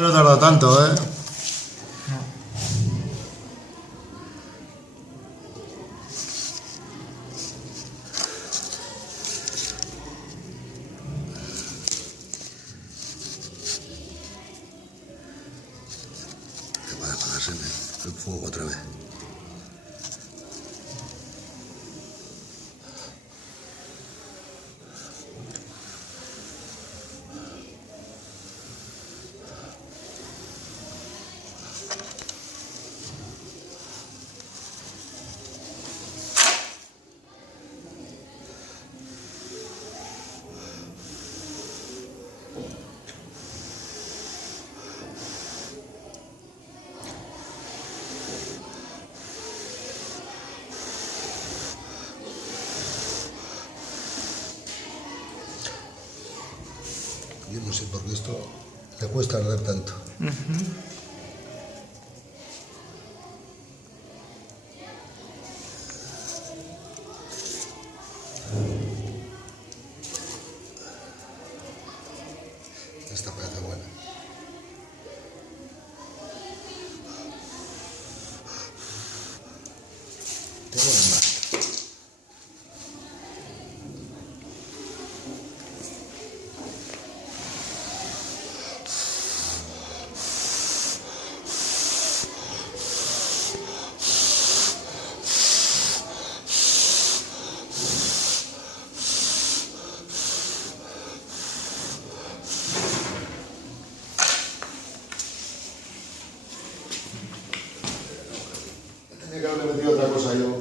No tarda tanto, ¿eh? Puede apagarse el fuego otra vez. Yo no sé por qué esto le cuesta arder tanto. Esta parece buena. Tengo más. Tenía que haberle metido otra cosa yo.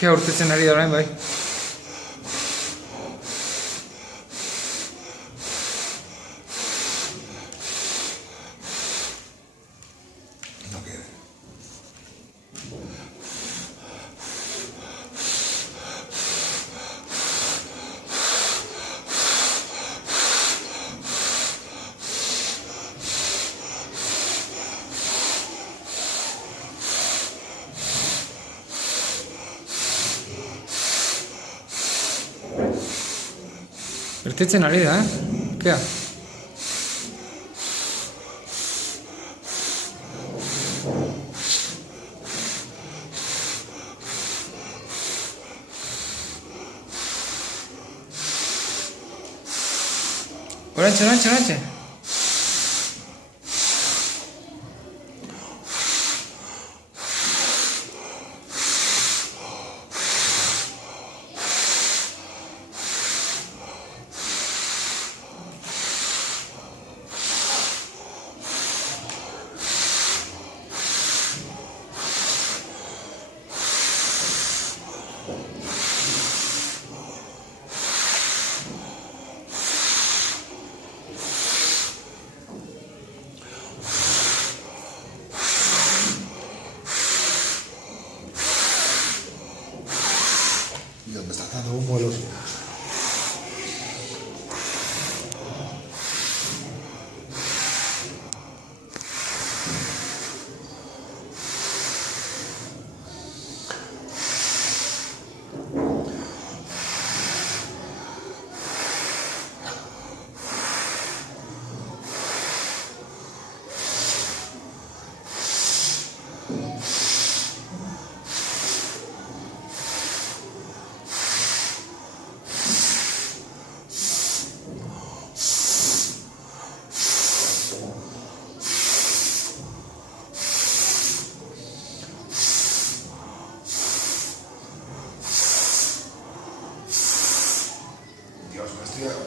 Qué aurkitzen ari da orain, bai. No quiere. Irtetzen ari da, Kea? Orantxe, orantxe, orantxe. Dios, me está dando humo el oso.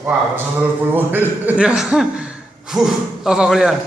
Guau, pasando los pulmones. Ya. Opa, Julián.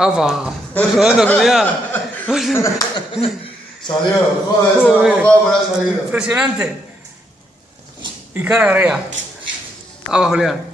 Opa. Un segundo, Julián. Salió, joder, Joder. se va a salido. Impresionante. Y cara arriba. Vamos, Julián.